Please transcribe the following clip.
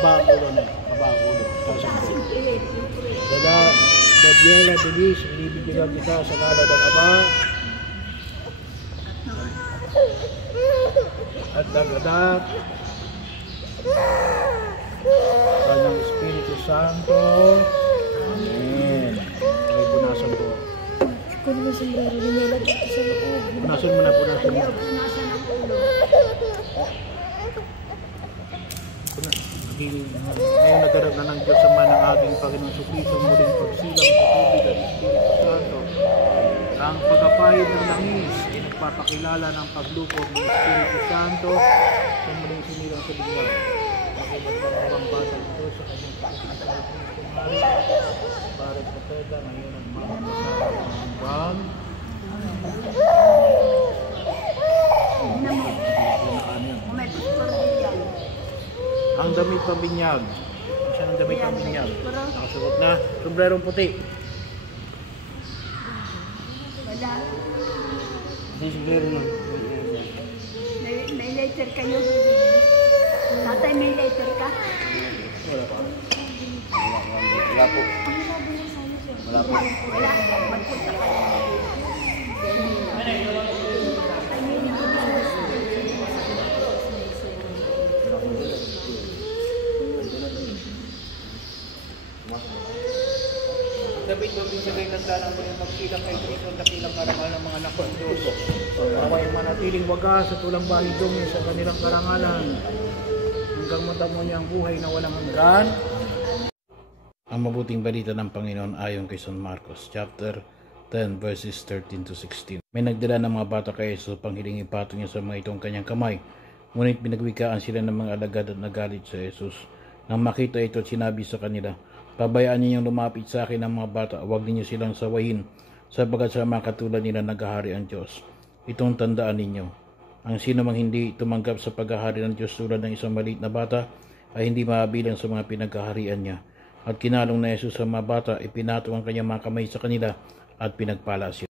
Baba ang ulo na. Baba ang ulo. Kasampo. Dadiela Denise, inibigyan kita sa ngalan ng Ama at ng Anak Kanyang Espiritu Santo. Amen. Okay, punasan ko. Kung may sombrero, linilagay ko sa loob. Punasan mo na, punasan mo. Punasan ang ulo. Ngayon nadarag na ng Diyos Ama ng ating Panginoon Jesucristo, muling pagsilang sa tubig at Espiritu Santo. Ang pagkapahid ng langis ay nagpapakilala ng paglupog ng Espiritu Santo sa muling sinilang sa bigla. Pakibat ng mga bata ito sa kanyang pagkakasal para sa peda ngayon ang mga kasama ng buwan. Ang damit pambinyag. Siya ng damit pambinyag. Nakasagot na. Sombrerong puti. Wala. Ang sombrero na. May lighter kayo. Tatay, may lighter ka? Wala pa. Wala po. Wala po. Wala. Magpunta ka. David magbisagay ng danang muling magsilang kay Kristo at dakilang karangalan ng mga anak ng Diyos. Naway manatiling wagas sa tulang bahay dumi sa kanilang karangalan hanggang matamo niya ang buhay na walang hanggan. Ang mabuting balita ng Panginoon ayon kay San Marcos chapter 10 verses 13 to 16. May nagdala ng mga bata kay Jesus upang hiling ipatong niya sa mga itong kanyang kamay. Ngunit pinagwikaan sila ng mga alagad at nagalit sa Jesus. Nang makita ito, sinabi sa kanila, pabayaan ninyong lumapit sa akin ang mga bata, huwag ninyo silang sawayin, sabagat sa mga katulad nila naghahari ang Diyos. Itong tandaan ninyo, ang sino mang hindi tumanggap sa paghahari ng Diyos tulad ng isang maliit na bata, ay hindi mabilang sa mga pinaghaharian niya. At kinalong na Jesus sa mga bata, ipinatong ang kanyang mga kamay sa kanila at pinagpala sila.